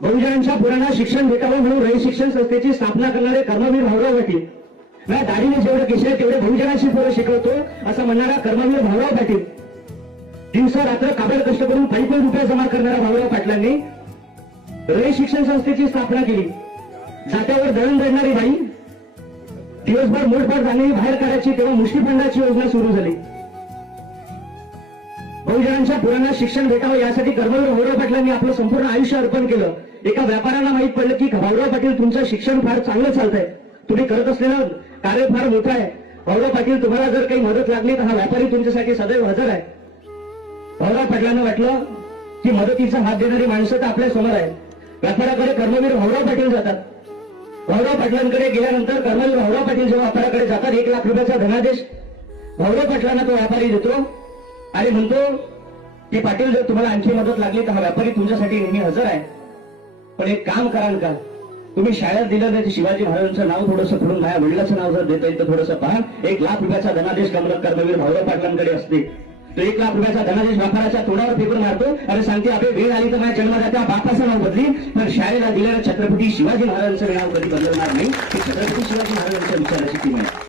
बहुजनांच्या पोरांना शिक्षण भेटावं म्हणून रयत शिक्षण संस्थेची स्थापना करणारे कर्मवीर भाऊराव पाटील, नाही दाढीने जेवढं केशे तेवढे बहुजनांची पोरं शिकवतो असं म्हणणारा कर्मवीर भाऊराव पाटील, दिवसा रात्र काबड कष्ट करून पैसे रुपये जमा करणाऱ्या भाऊराव पाटलांनी रयत शिक्षण संस्थेची स्थापना केली। जात्यावर दळण दळणारी बाई दिवसभर मोठभर धान्य बाहेर काढायची तेव्हा मुष्टीफंडाची योजना सुरू झाली। बहुजनांच्या पोरांना शिक्षण भेटावं यासाठी कर्मवीर भाऊराव पाटलांनी आपलं संपूर्ण आयुष्य अर्पण केलं। एका व्यापाऱ्याला माहित पडलं की भाऊराव पाटील तुमचं शिक्षण फार चांगलं चालतंय, तुम्ही करत असलेलं कार्य फार मोठं आहे, भाऊराव पाटील तुम्हाला जर काही मदत लागली तर हा व्यापारी तुमच्यासाठी सदैव हजर आहे। भाऊराव पाटलांना वाटलं की मदतीचा हात देणारी माणसं तर आपल्या समोर आहे। व्यापाऱ्याकडे कर्मवीर भाऊराव पाटील जातात। भाऊराव पाटलांकडे गेल्यानंतर कर्मवीर भाऊराव पाटील जेव्हा व्यापाऱ्याकडे जातात 1 लाख रुपयाचा धनादेश भाऊराव पाटलांना तो व्यापारी देतो आणि म्हणतो की पाटील जर तुम्हाला आणखी मदत लागली तर हा व्यापारी तुमच्यासाठी नेहमी हजर आहे, पण एक काम कराल का, तुम्ही शाळेत दिलं नाही शिवाजी महाराजांचं नाव थोडंसं पुढून माझ्या वडिलाचं नाव जर देता येईल तर थोडंसं पहा। 1 लाख रुपयाचा धनादेश कर्मवीर भाऊराव पाटलांकडे असते। तो 1 लाख रुपयाचा धनादेश व्यापाराच्या तोंडावर पेपर मारतो आणि सांगते अबे वेळ आली तर माझ्या जन्मदात्या बापाचं नाव बदली, पण शाळेला दिलेलं छत्रपती शिवाजी महाराजांचं नाव कधी बदलणार नाही। छत्रपती शिवाजी महाराजांच्या विचाराची टीम आहे।